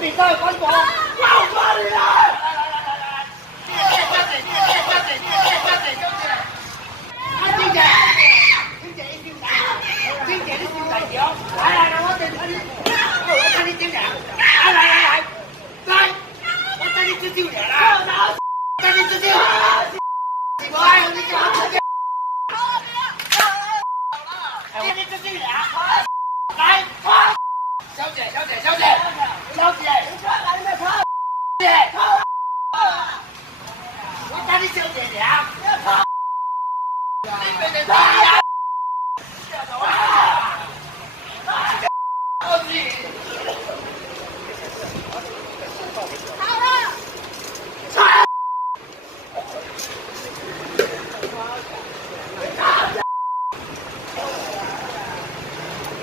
比赛关国，要管你啊！来，你也小姐，啊，金姐，你收台，金姐你收台桥，来，我带你，我带你点名，来，我带你接酒啦，带你接酒，是无爱你叫我接酒，带你接酒啦，来，小姐，我带你小姐俩，你别再呀！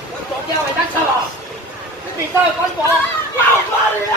我左边为咱车了，你比赛关国，要管你啊！